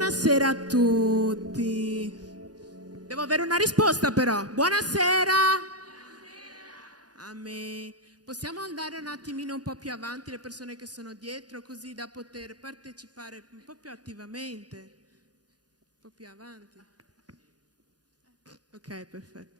Buonasera a tutti. Devo avere una risposta però. Buonasera. Amen. Possiamo andare un attimino un po' più avanti, le persone che sono dietro, così da poter partecipare un po' più attivamente. Un po' più avanti. Ok, perfetto.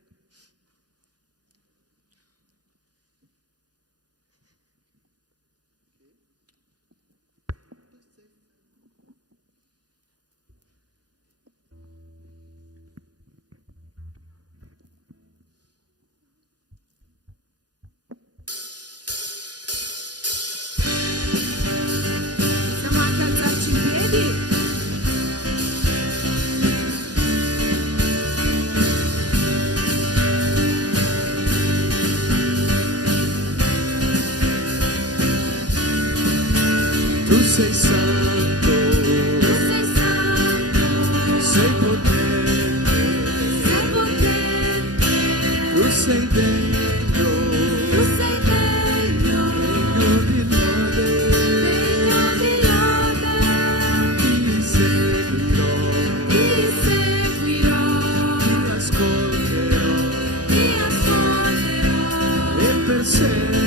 Possiamo anche alzarci in piedi? Tu sei santo, sei potente, tu sei degno, degno di lode, ti seguirò, ti ascolterò, e per sempre.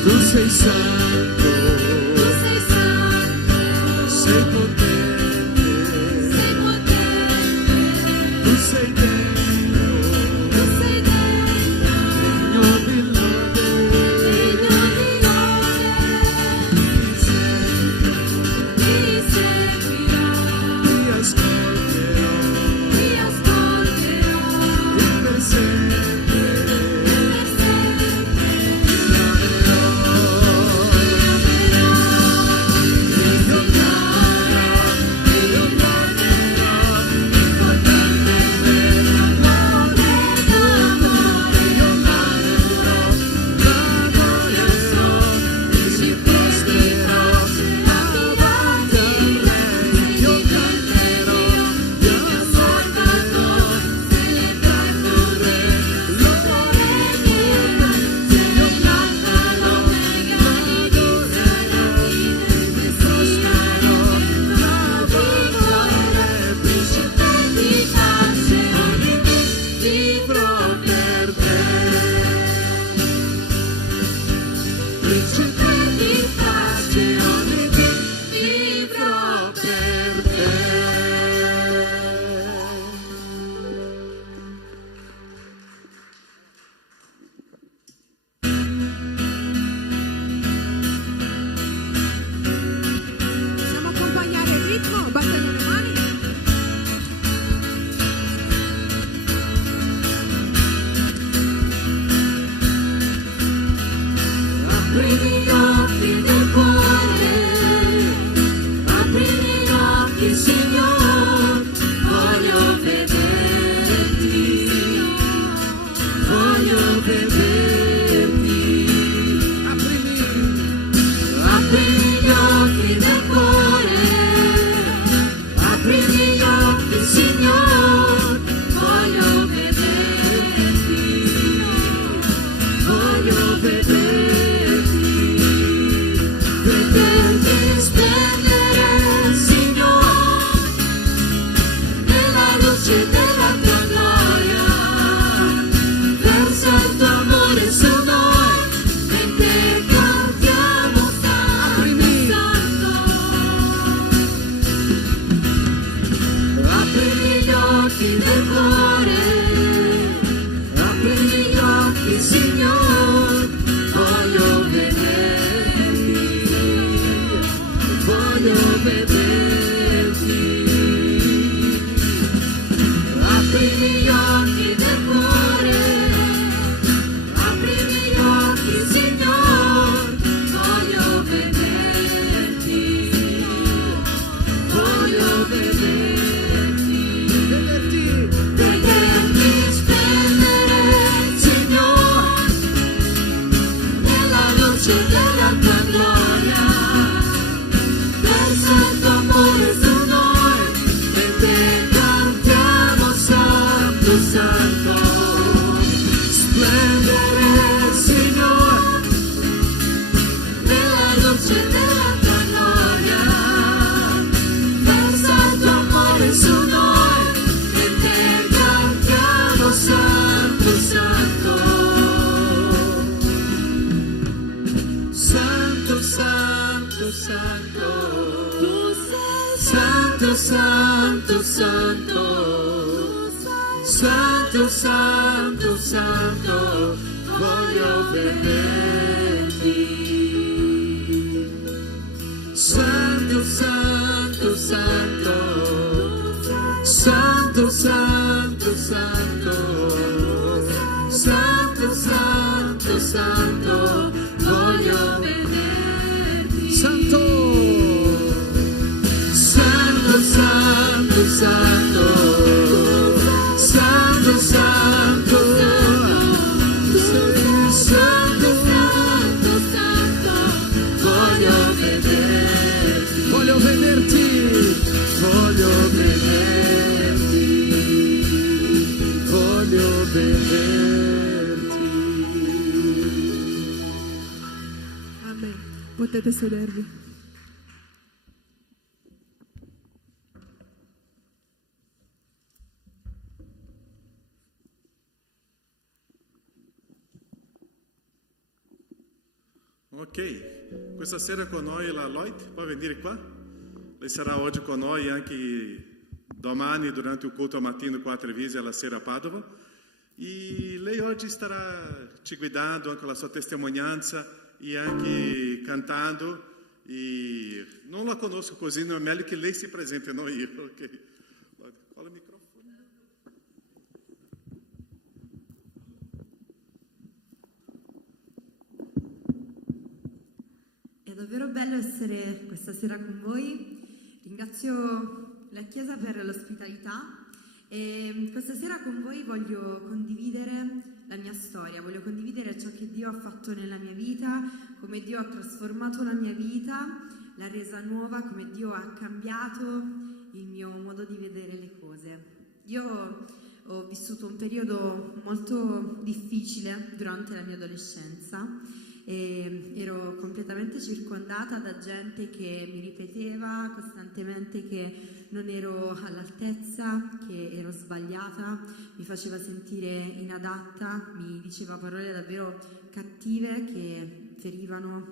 Tu sei santo, sei potente, tu sei degno, degno di lode, ti ascolterò, e per sempre. Possiamo accompagnare il ritmo, battendo le mani. Aprimi gli occhi del cuore, aprimi gli occhi, Signore, voglio vederti, voglio vederti. Aprimi gli occhi del cuore, aprimi gli occhi, Signore, voglio vederti, voglio vederti. Vederti splendere, Signore, nella luce della tua gloria, versa il tuo amore su noi, mentre cantiamo Santo, Santo. Aprimi gli occhi del cuore, aprimi gli occhi, Signore, vederti. Aprimi gli occhi del cuore, aprimi gli occhi, Signore, voglio vederti, voglio vederti, vederti splendere, Signore, nella luce della tua gloria, verso il tuo amore su noi, mentre cantiamo Santo, Santo, splendere, Signore, nella luce della tua gloria, verso il tuo amore su noi, mentre cantiamo Santo, Santo. Santo, Santo, Santo, tu sei Santo, Santo, Santo, Santo, Santo, Santo, voglio vederti. Santo, Santo, Santo, Santo, Santo, Santo, Santo, Santo, Santo, voglio vederti. Santo, Santo, Santo, Santo, Santo, Santo, Santo, Santo, Santo, voglio vederti, voglio vederti, voglio vederti, voglio vederti. Amen. Potete sedervi. Ok, questa sera con noi la Lloyd, può venire qua? Lei sarà oggi con noi anche domani durante il culto mattino qua a Treviso e alla sera a Padova. E lei oggi starà ci guidando anche la sua testimonianza e anche cantando. E non la conosco così, non è meglio che lei si presenti, non io. Ok, qual è il microfono? È davvero bello essere questa sera con voi. Ringrazio la Chiesa per l'ospitalità e questa sera con voi voglio condividere la mia storia, voglio condividere ciò che Dio ha fatto nella mia vita, come Dio ha trasformato la mia vita, l'ha resa nuova, come Dio ha cambiato il mio modo di vedere le cose. Io ho vissuto un periodo molto difficile durante la mia adolescenza. E ero completamente circondata da gente che mi ripeteva costantemente che non ero all'altezza, che ero sbagliata, mi faceva sentire inadatta, mi diceva parole davvero cattive che ferivano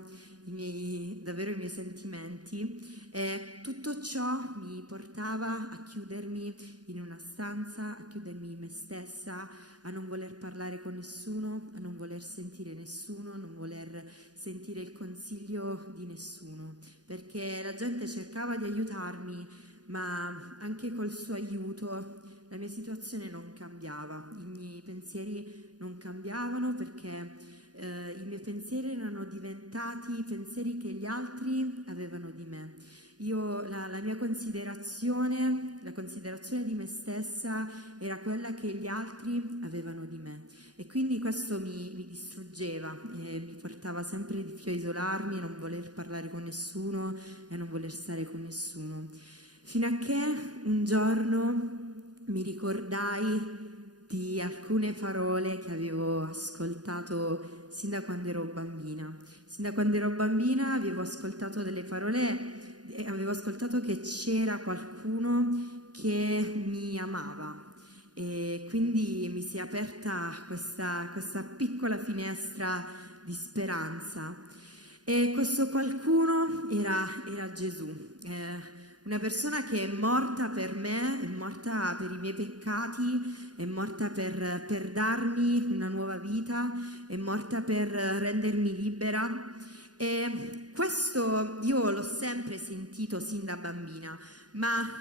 davvero i miei sentimenti, e tutto ciò mi portava a chiudermi in una stanza, a chiudermi in me stessa, a non voler parlare con nessuno, a non voler sentire nessuno, a non voler sentire il consiglio di nessuno, perché la gente cercava di aiutarmi, ma anche col suo aiuto la mia situazione non cambiava, i miei pensieri non cambiavano, perché i miei pensieri erano diventati i pensieri che gli altri avevano di me. La mia considerazione, la considerazione di me stessa era quella che gli altri avevano di me, e quindi questo mi distruggeva e mi portava sempre di più a isolarmi, a non voler parlare con nessuno e a non voler stare con nessuno, fino a che un giorno mi ricordai di alcune parole che avevo ascoltato sin da quando ero bambina. Sin da quando ero bambina avevo ascoltato delle parole e avevo ascoltato che c'era qualcuno che mi amava, e quindi mi si è aperta questa piccola finestra di speranza, e questo qualcuno era Gesù, una persona che è morta per me, è morta per i miei peccati, è morta per darmi una nuova vita, è morta per rendermi libera. E questo io l'ho sempre sentito sin da bambina, ma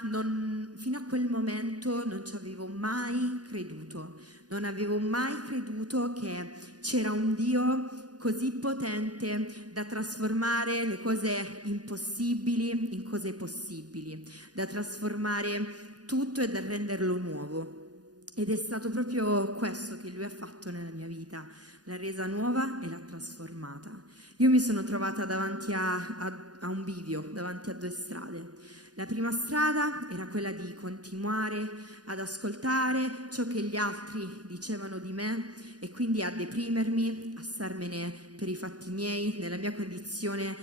fino a quel momento non ci avevo mai creduto. Non avevo mai creduto che c'era un Dio così potente da trasformare le cose impossibili in cose possibili, da trasformare tutto e da renderlo nuovo. Ed è stato proprio questo che Lui ha fatto nella mia vita, l'ha resa nuova e l'ha trasformata. Io mi sono trovata davanti a un bivio, davanti a due strade. La prima strada era quella di continuare ad ascoltare ciò che gli altri dicevano di me e quindi a deprimermi, a starmene per i fatti miei, nella mia condizione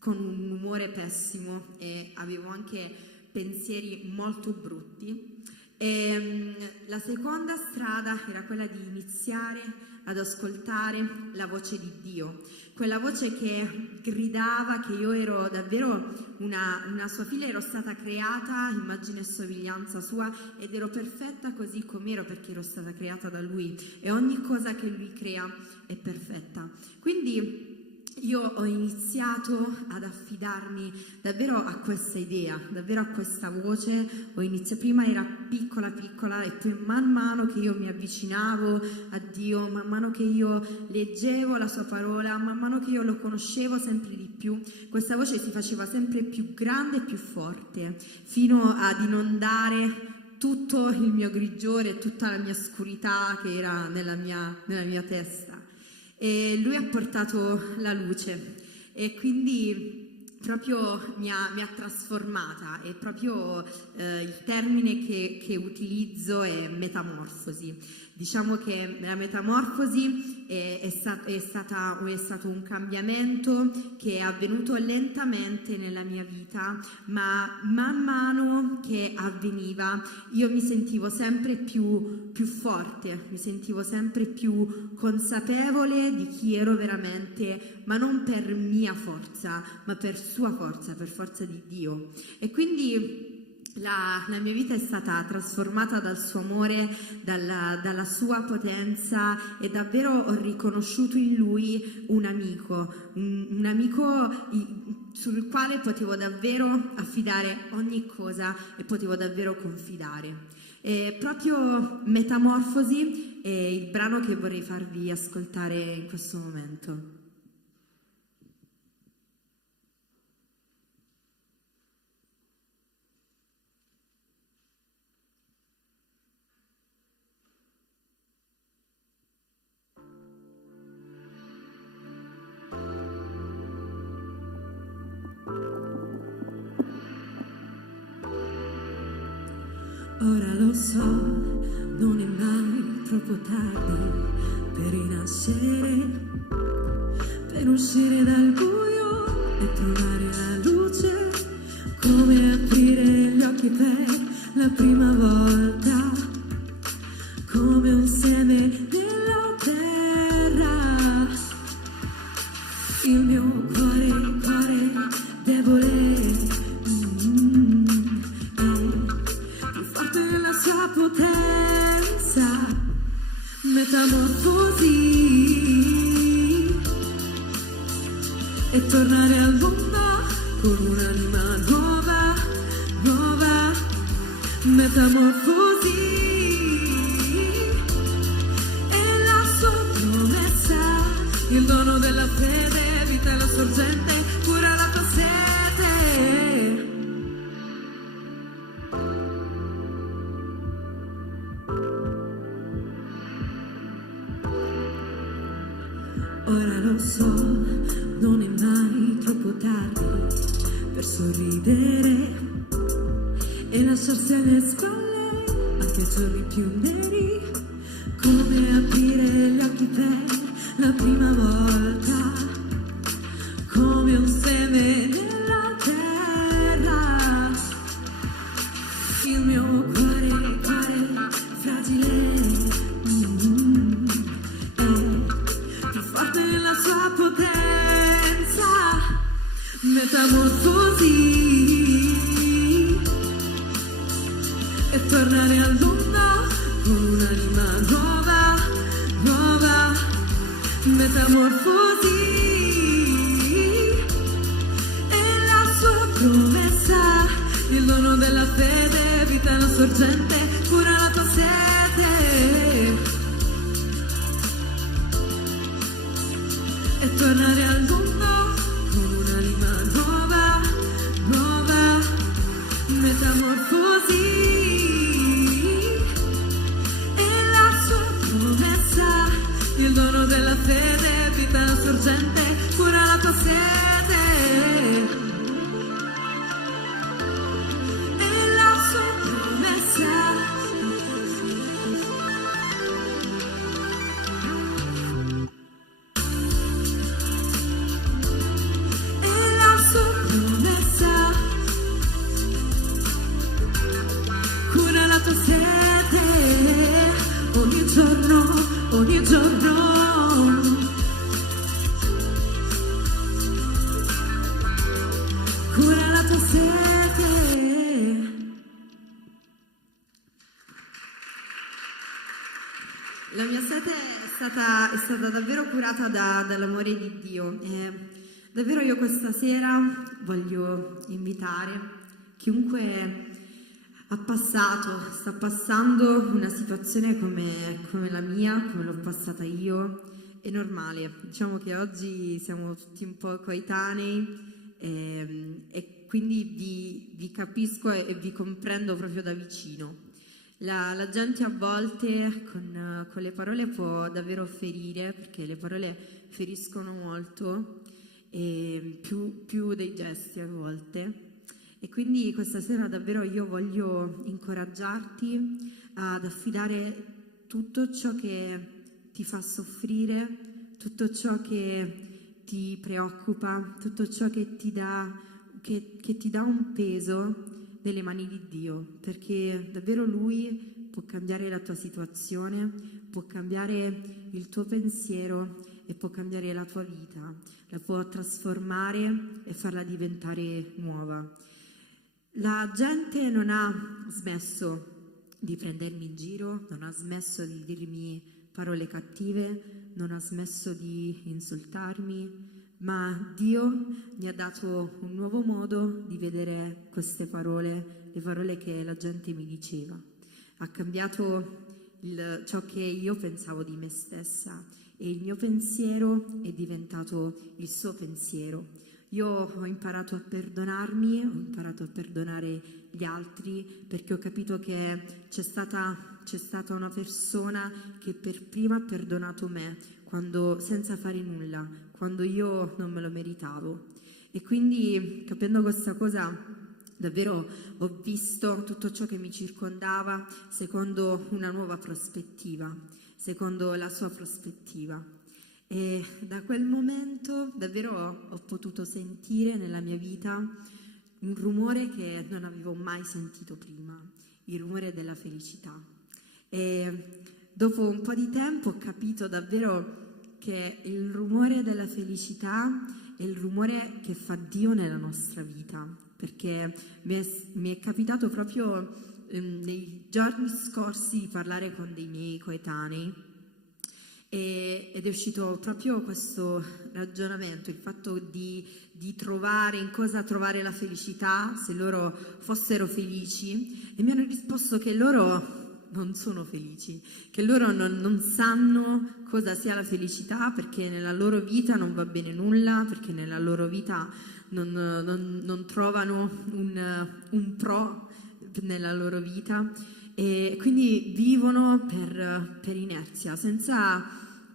con un umore pessimo e avevo anche pensieri molto brutti. E la seconda strada era quella di iniziare ad ascoltare la voce di Dio, quella voce che gridava che io ero davvero una sua figlia, ero stata creata immagine e somiglianza sua ed ero perfetta così com'ero perché ero stata creata da Lui e ogni cosa che Lui crea è perfetta. Quindi io ho iniziato ad affidarmi davvero a questa idea, davvero a questa voce. Prima era piccola e poi man mano che io mi avvicinavo a Dio, man mano che io leggevo la sua parola, man mano che io lo conoscevo sempre di più, questa voce si faceva sempre più grande e più forte, fino ad inondare tutto il mio grigiore e tutta la mia oscurità che era nella mia testa. E Lui ha portato la luce e quindi proprio mi ha trasformata e proprio il termine che utilizzo è metamorfosi. Diciamo che la metamorfosi è stato un cambiamento che è avvenuto lentamente nella mia vita, ma man mano che avveniva io mi sentivo sempre più forte, mi sentivo sempre più consapevole di chi ero veramente, ma non per mia forza, ma per sua forza, per forza di Dio. E quindi la mia vita è stata trasformata dal suo amore, dalla sua potenza e davvero ho riconosciuto in Lui un amico sul quale potevo davvero affidare ogni cosa e potevo davvero confidare. E proprio Metamorfosi è il brano che vorrei farvi ascoltare in questo momento. Ora lo so, non è mai troppo tardi per rinascere, per uscire dal buio e trovare la luce, come aprire gli occhi per la prima volta, come un seme nella terra. Il mio cuore debole potenza, metamorfosi e tornare al mondo con un'anima nuova, metamorfosi e la sua promessa, il dono della fede, vita e la sorgente, cura la tua sete. Ora lo so, non è mai troppo tardi per sorridere e lasciarsi alle spalle anche i giorni più neri, come aprire gli occhi per la prima volta, come un seme nella terra. Il mio cuore fragile la sua potenza, metamorfosi e tornare al mondo con un'anima nuova, metamorfosi sorgente, cura la tua sete e tornare al mondo con un'anima nuova, nuova, metamorfosi. E la sua promessa, il dono della fede, vita la sorgente, cura la tua sete. E la sua promessa, e la sua promessa, cura la tua sete ogni giorno, ogni giorno. Cura la tua sete. La mia sete è stata davvero curata dall'amore di Dio. E davvero io questa sera voglio invitare chiunque sta passando una situazione come la mia, come l'ho passata io. È normale, diciamo che oggi siamo tutti un po' coetanei. E quindi vi capisco e vi comprendo proprio da vicino. La gente a volte con le parole può davvero ferire, perché le parole feriscono molto, e più dei gesti a volte. E quindi questa sera davvero io voglio incoraggiarti ad affidare tutto ciò che ti fa soffrire, tutto ciò che ti preoccupa, tutto ciò che ti dà un peso nelle mani di Dio, perché davvero Lui può cambiare la tua situazione, può cambiare il tuo pensiero e può cambiare la tua vita, la può trasformare e farla diventare nuova. La gente non ha smesso di prendermi in giro, non ha smesso di dirmi parole cattive, non ha smesso di insultarmi, ma Dio mi ha dato un nuovo modo di vedere queste parole, le parole che la gente mi diceva. Ha cambiato ciò che io pensavo di me stessa e il mio pensiero è diventato il suo pensiero. Io ho imparato a perdonarmi, ho imparato a perdonare gli altri, perché ho capito che c'è stata una persona che per prima ha perdonato me, senza fare nulla, quando io non me lo meritavo. E quindi, capendo questa cosa, davvero ho visto tutto ciò che mi circondava secondo una nuova prospettiva, secondo la sua prospettiva. E da quel momento davvero ho potuto sentire nella mia vita un rumore che non avevo mai sentito prima, il rumore della felicità. E dopo un po' di tempo ho capito davvero che il rumore della felicità è il rumore che fa Dio nella nostra vita, perché mi è capitato proprio nei giorni scorsi di parlare con dei miei coetanei ed è uscito proprio questo ragionamento, il fatto di trovare in cosa trovare la felicità, se loro fossero felici, e mi hanno risposto che loro non sono felici, che loro non sanno cosa sia la felicità, perché nella loro vita non va bene nulla, perché nella loro vita non trovano un pro nella loro vita, e quindi vivono per inerzia, senza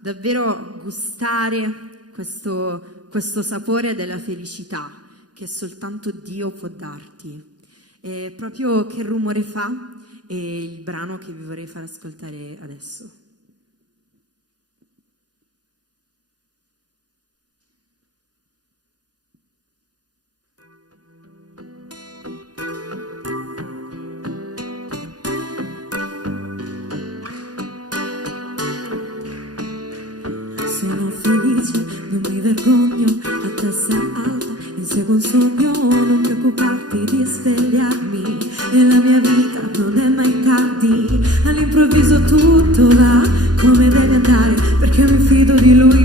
davvero gustare questo sapore della felicità che soltanto Dio può darti. E proprio che rumore fa è il brano che vi vorrei far ascoltare adesso. Sono felice, non mi vergogno, a testa alta, inseguo un sogno, non preoccuparti di svegliarmi, e la mia vita non è mai tardi, all'improvviso tutto va come deve andare, perché mi fido di lui,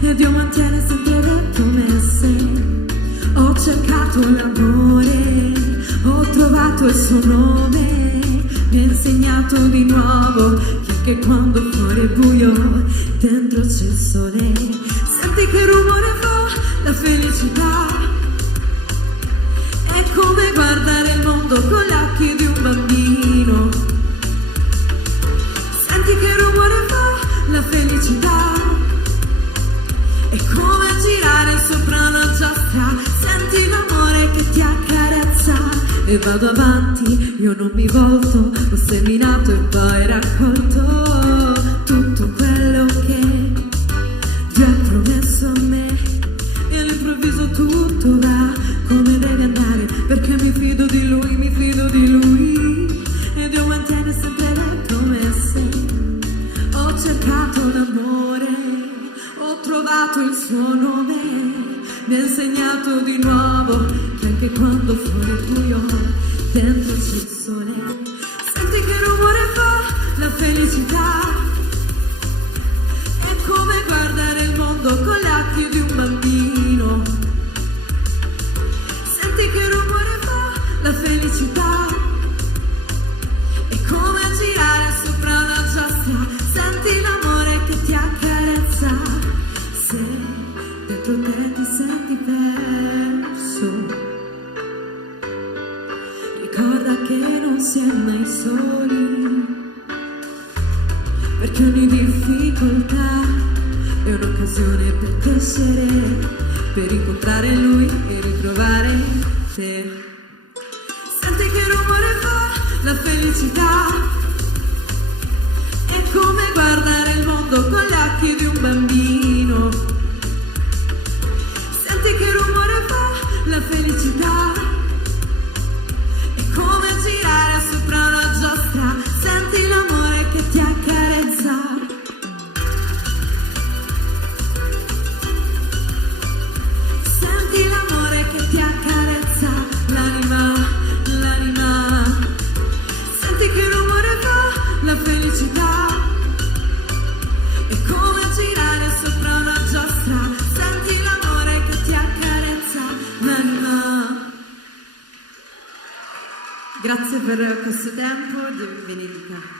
e Dio mantiene sempre le promesse. Ho cercato l'amore, ho trovato trovato il suo nome, mi ha insegnato di nuovo che anche quando fuori è buio, dentro c'è il sole. Senti che rumore fa la felicità, è come guardare il mondo con gli occhi di un bambino. Senti che rumore fa la felicità, è come girare sopra una giostra, senti l'amore che ti accarezza. E vado avanti, io non mi volto, ho seminato e poi raccolto tutto quello che Dio ha promesso a me. E all'improvviso tutto va come deve andare, perché mi fido di Lui, mi fido di Lui. E Dio mantiene sempre le promesse. Ho cercato l'amore, ho trovato il suo nome, mi ha insegnato di nuovo che anche quando fuori è buio, dentro c'è il sole. Senti che rumore fa la felicità, è come guardare il mondo con gli occhi di un bambino. Senti che rumore fa la felicità, è come girare sopra una giostra, senti l'amore che ti accarezza. Se dentro te ti senti perso, ricorda che non si è mai soli, perché ogni difficoltà è un'occasione per crescere, per incontrare Lui e ritrovare te. Senti che rumore fa la felicità, è come guardare il mondo con gli occhi di un bambino. Senti che rumore fa la felicità, è come girare sopra una giostra, senti l'amore che ti accarezza. Senti l'amore che ti accarezza l'anima, l'anima. Senti che rumore fa la felicità, è come girare sopra una giostra, senti l'amore che ti accarezza l'anima. Grazie per questo tempo, Dio vi benedica.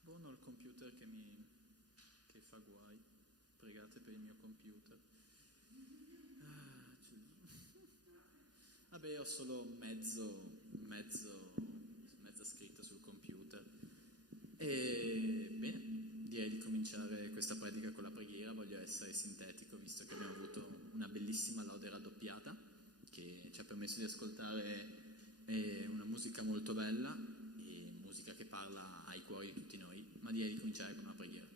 Buono il computer che fa guai. Pregate per il mio computer. Vabbè, ho solo mezza scritta sul computer. E bene, direi di cominciare questa predica con la preghiera. Voglio essere sintetico, visto che abbiamo avuto una bellissima lode raddoppiata che ci ha permesso di ascoltare una musica molto bella, e musica che parla ai cuori di tutti noi, ma direi di cominciare con una preghiera.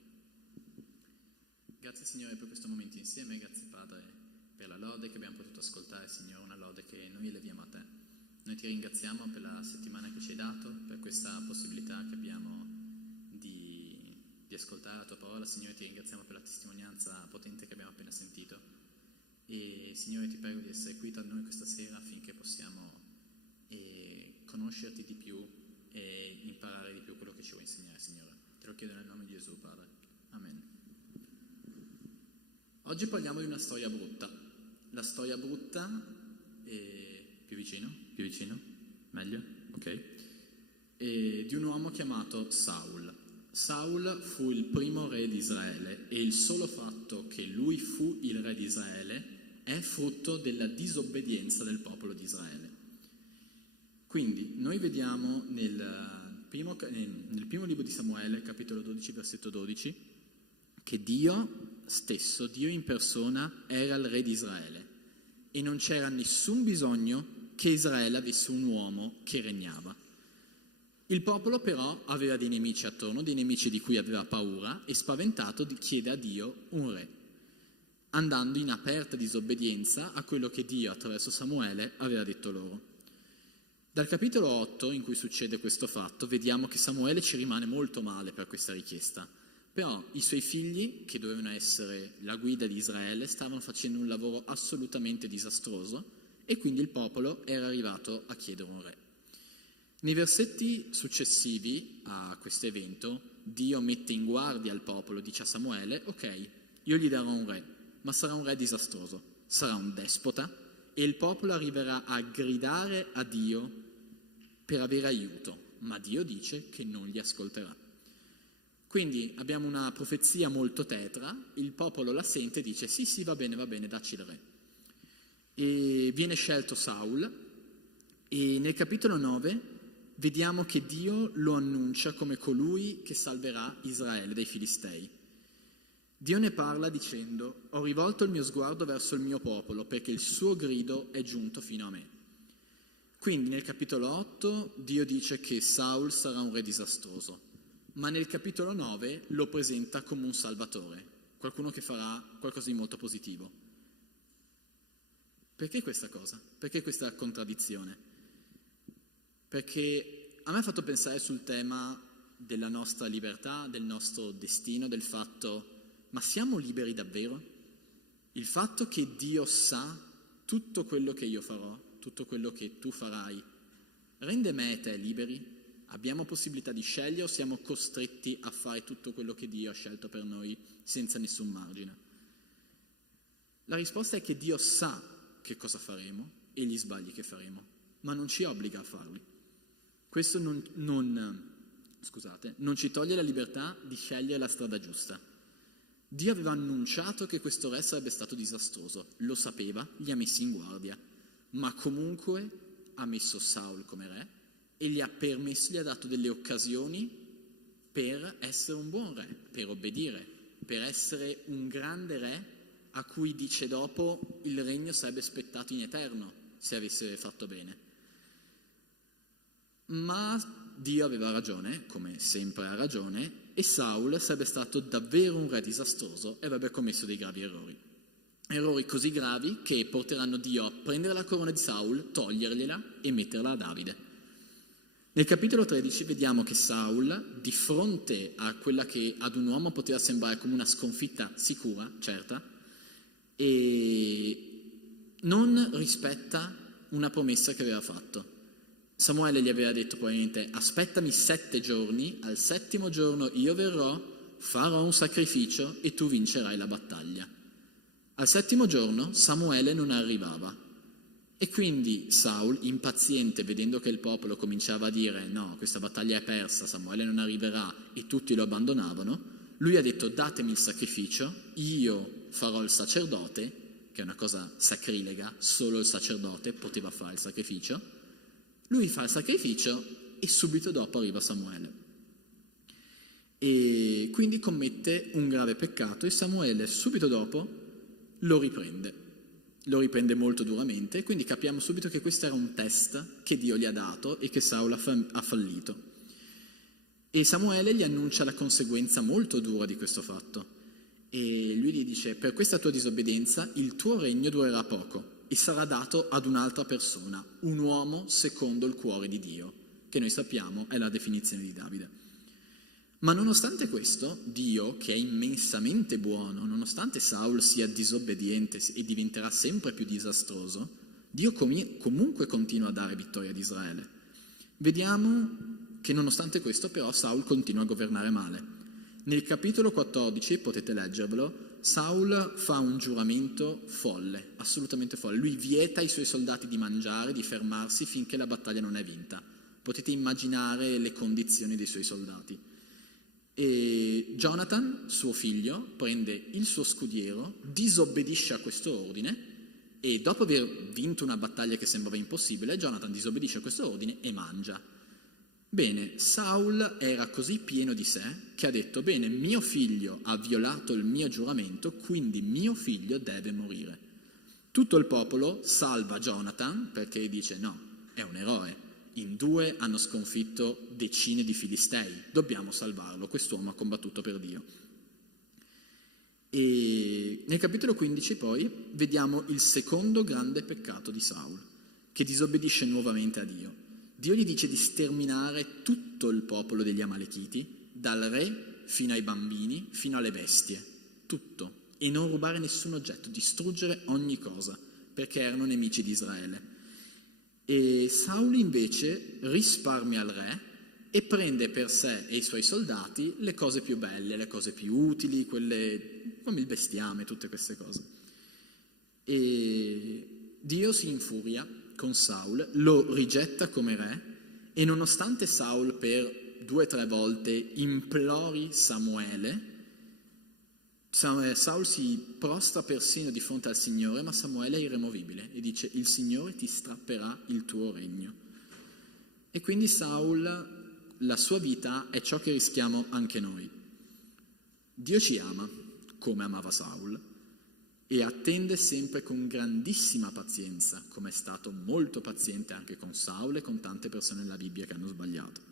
Grazie Signore per questo momento insieme, grazie Padre per la lode che abbiamo potuto ascoltare, Signore, una lode che noi eleviamo a Te. Noi ti ringraziamo per la settimana che ci hai dato, per questa possibilità che abbiamo di ascoltare la Tua parola. Signore, ti ringraziamo per la testimonianza potente che abbiamo appena sentito. E Signore, ti prego di essere qui tra noi questa sera affinché possiamo conoscerti di più e imparare di più quello che ci vuoi insegnare, Signore. Te lo chiedo nel nome di Gesù, Padre. Amen. Oggi parliamo di una storia brutta. La storia brutta più vicino? Meglio? Ok. Di un uomo chiamato Saul. Saul fu il primo re di Israele e il solo fatto che lui fu il re di Israele è frutto della disobbedienza del popolo di Israele. Quindi noi vediamo nel primo libro di Samuele, capitolo 12, versetto 12, che Dio stesso, Dio in persona, era il re di Israele e non c'era nessun bisogno che Israele avesse un uomo che regnava. Il popolo però aveva dei nemici attorno, dei nemici di cui aveva paura e spaventato chiede a Dio un re, andando in aperta disobbedienza a quello che Dio attraverso Samuele aveva detto loro. Dal capitolo 8, in cui succede questo fatto, vediamo che Samuele ci rimane molto male per questa richiesta. Però i suoi figli, che dovevano essere la guida di Israele, stavano facendo un lavoro assolutamente disastroso e quindi il popolo era arrivato a chiedere un re. Nei versetti successivi a questo evento, Dio mette in guardia il popolo, dice a Samuele: ok, io gli darò un re, ma sarà un re disastroso, sarà un despota e il popolo arriverà a gridare a Dio per avere aiuto, ma Dio dice che non li ascolterà. Quindi abbiamo una profezia molto tetra, il popolo la sente e dice sì, va bene, dacci il re. E viene scelto Saul e nel capitolo 9 vediamo che Dio lo annuncia come colui che salverà Israele dai Filistei. Dio ne parla dicendo: ho rivolto il mio sguardo verso il mio popolo perché il suo grido è giunto fino a me. Quindi nel capitolo 8 Dio dice che Saul sarà un re disastroso, ma nel capitolo 9 lo presenta come un salvatore, qualcuno che farà qualcosa di molto positivo. Perché questa cosa? Perché questa contraddizione? Perché a me ha fatto pensare sul tema della nostra libertà, del nostro destino, del fatto: ma siamo liberi davvero? Il fatto che Dio sa tutto quello che io farò, tutto quello che tu farai, rende me e te liberi? Abbiamo possibilità di scegliere o siamo costretti a fare tutto quello che Dio ha scelto per noi senza nessun margine? La risposta è che Dio sa che cosa faremo e gli sbagli che faremo, ma non ci obbliga a farli. Questo non ci toglie la libertà di scegliere la strada giusta. Dio aveva annunciato che questo re sarebbe stato disastroso, lo sapeva, li ha messi in guardia, ma comunque ha messo Saul come re e gli ha dato delle occasioni per essere un buon re, per obbedire, per essere un grande re a cui dice dopo il regno sarebbe spettato in eterno se avesse fatto bene. Ma Dio aveva ragione, come sempre ha ragione, e Saul sarebbe stato davvero un re disastroso e avrebbe commesso dei gravi errori. Errori così gravi che porteranno Dio a prendere la corona di Saul, togliergliela e metterla a Davide. Nel capitolo 13 vediamo che Saul, di fronte a quella che ad un uomo poteva sembrare come una sconfitta sicura, certa, e non rispetta una promessa che aveva fatto. Samuele gli aveva detto probabilmente: aspettami 7 giorni, al 7° giorno io verrò, farò un sacrificio e tu vincerai la battaglia. Al 7° giorno Samuele non arrivava e quindi Saul, impaziente, vedendo che il popolo cominciava a dire no, questa battaglia è persa, Samuele non arriverà e tutti lo abbandonavano, lui ha detto: datemi il sacrificio, io farò il sacerdote, che è una cosa sacrilega, solo il sacerdote poteva fare il sacrificio. Lui fa il sacrificio e subito dopo arriva Samuele. E quindi commette un grave peccato e Samuele subito dopo lo riprende molto duramente e quindi capiamo subito che questo era un test che Dio gli ha dato e che Saul ha fallito. E Samuele gli annuncia la conseguenza molto dura di questo fatto e lui gli dice: per questa tua disobbedienza il tuo regno durerà poco e sarà dato ad un'altra persona, un uomo secondo il cuore di Dio, che noi sappiamo è la definizione di Davide. Ma nonostante questo, Dio, che è immensamente buono, nonostante Saul sia disobbediente e diventerà sempre più disastroso, Dio comunque continua a dare vittoria ad Israele. Vediamo che nonostante questo però Saul continua a governare male. Nel capitolo 14, potete leggervelo, Saul fa un giuramento folle, assolutamente folle. Lui vieta ai suoi soldati di mangiare, di fermarsi finché la battaglia non è vinta. Potete immaginare le condizioni dei suoi soldati. E Jonathan, suo figlio, prende il suo scudiero, disobbedisce a questo ordine e dopo aver vinto una battaglia che sembrava impossibile, Jonathan disobbedisce a questo ordine e mangia. Bene, Saul era così pieno di sé che ha detto, bene, mio figlio ha violato il mio giuramento, quindi mio figlio deve morire. Tutto il popolo salva Jonathan perché dice, no, è un eroe, in 2 hanno sconfitto decine di filistei, dobbiamo salvarlo, quest'uomo ha combattuto per Dio. E nel capitolo 15 poi vediamo il secondo grande peccato di Saul, che disobbedisce nuovamente a Dio. Dio gli dice di sterminare tutto il popolo degli Amalechiti, dal re fino ai bambini, fino alle bestie, tutto, e non rubare nessun oggetto, distruggere ogni cosa, perché erano nemici di Israele. E Saul invece risparmia al re e prende per sé e i suoi soldati le cose più belle, le cose più utili, quelle come il bestiame, tutte queste cose. E Dio si infuria con Saul, lo rigetta come re e nonostante Saul per 2 o 3 volte implori Samuele, Saul si prostra persino di fronte al Signore, ma Samuele è irremovibile e dice il Signore ti strapperà il tuo regno. E quindi Saul, la sua vita è ciò che rischiamo anche noi. Dio ci ama come amava Saul e attende sempre con grandissima pazienza, come è stato molto paziente anche con Saul e con tante persone nella Bibbia che hanno sbagliato.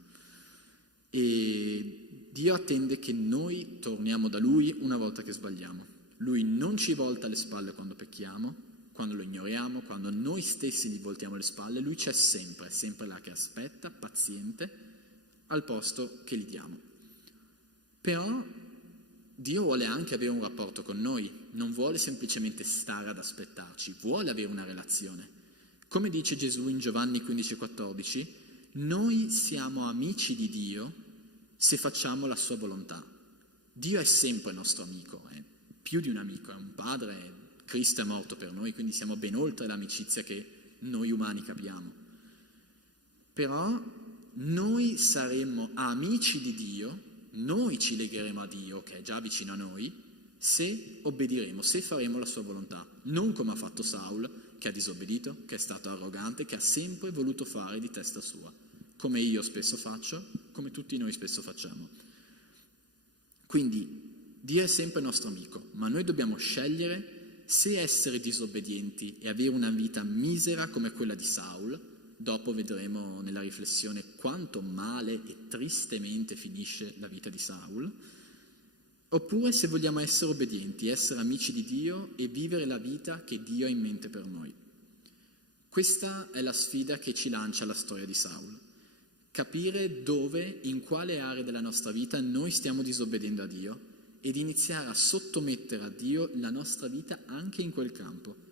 E Dio attende che noi torniamo da Lui una volta che sbagliamo. Lui non ci volta le spalle quando pecchiamo, quando lo ignoriamo, quando noi stessi gli voltiamo le spalle. Lui c'è sempre, è sempre là che aspetta, paziente, al posto che gli diamo. Però Dio vuole anche avere un rapporto con noi, non vuole semplicemente stare ad aspettarci, vuole avere una relazione. Come dice Gesù in Giovanni 15,14, noi siamo amici di Dio se facciamo la sua volontà. Dio è sempre nostro amico, è più di un amico, è un padre, Cristo è morto per noi, quindi siamo ben oltre l'amicizia che noi umani capiamo. Però noi saremmo amici di Dio, noi ci legheremo a Dio, che è già vicino a noi, se obbediremo, se faremo la sua volontà. Non come ha fatto Saul, che ha disobbedito, che è stato arrogante, che ha sempre voluto fare di testa sua, come io spesso faccio, come tutti noi spesso facciamo. Quindi Dio è sempre nostro amico, ma noi dobbiamo scegliere se essere disobbedienti e avere una vita misera come quella di Saul. Dopo vedremo nella riflessione quanto male e tristemente finisce la vita di Saul, oppure se vogliamo essere obbedienti, essere amici di Dio e vivere la vita che Dio ha in mente per noi. Questa è la sfida che ci lancia la storia di Saul. Capire dove, in quale area della nostra vita noi stiamo disobbedendo a Dio ed iniziare a sottomettere a Dio la nostra vita anche in quel campo.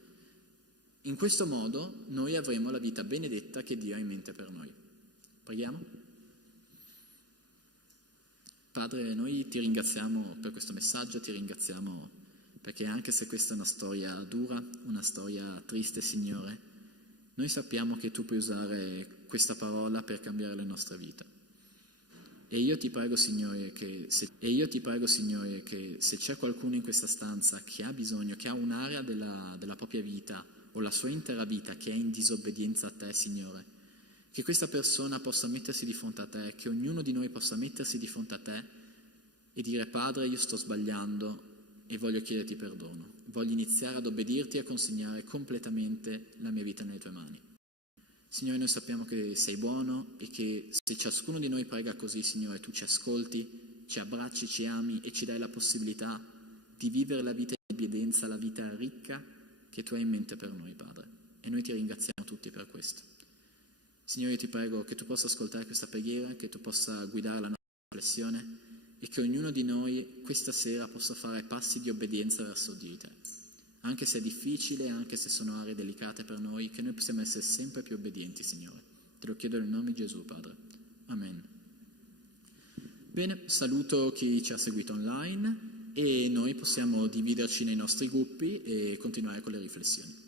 In questo modo noi avremo la vita benedetta che Dio ha in mente per noi. Preghiamo? Padre, noi ti ringraziamo per questo messaggio, ti ringraziamo perché anche se questa è una storia dura, una storia triste, Signore, noi sappiamo che tu puoi usare questa parola per cambiare la nostra vita. E io ti prego, Signore, che se c'è qualcuno in questa stanza che ha bisogno, che ha un'area della propria vita o la sua intera vita che è in disobbedienza a te, Signore, che questa persona possa mettersi di fronte a te, che ognuno di noi possa mettersi di fronte a te e dire: Padre, io sto sbagliando e voglio chiederti perdono, voglio iniziare ad obbedirti e a consegnare completamente la mia vita nelle tue mani. Signore, noi sappiamo che sei buono e che se ciascuno di noi prega così, Signore, tu ci ascolti, ci abbracci, ci ami e ci dai la possibilità di vivere la vita di obbedienza, la vita ricca che tu hai in mente per noi, Padre. E noi ti ringraziamo tutti per questo. Signore, io ti prego che tu possa ascoltare questa preghiera, che tu possa guidare la nostra riflessione e che ognuno di noi questa sera possa fare passi di obbedienza verso di te. Anche se è difficile, anche se sono aree delicate per noi, che noi possiamo essere sempre più obbedienti, Signore. Te lo chiedo nel nome di Gesù, Padre. Amen. Bene, saluto chi ci ha seguito online e noi possiamo dividerci nei nostri gruppi e continuare con le riflessioni.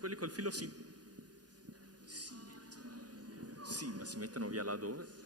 Quelli col filo sì. portano via là dove.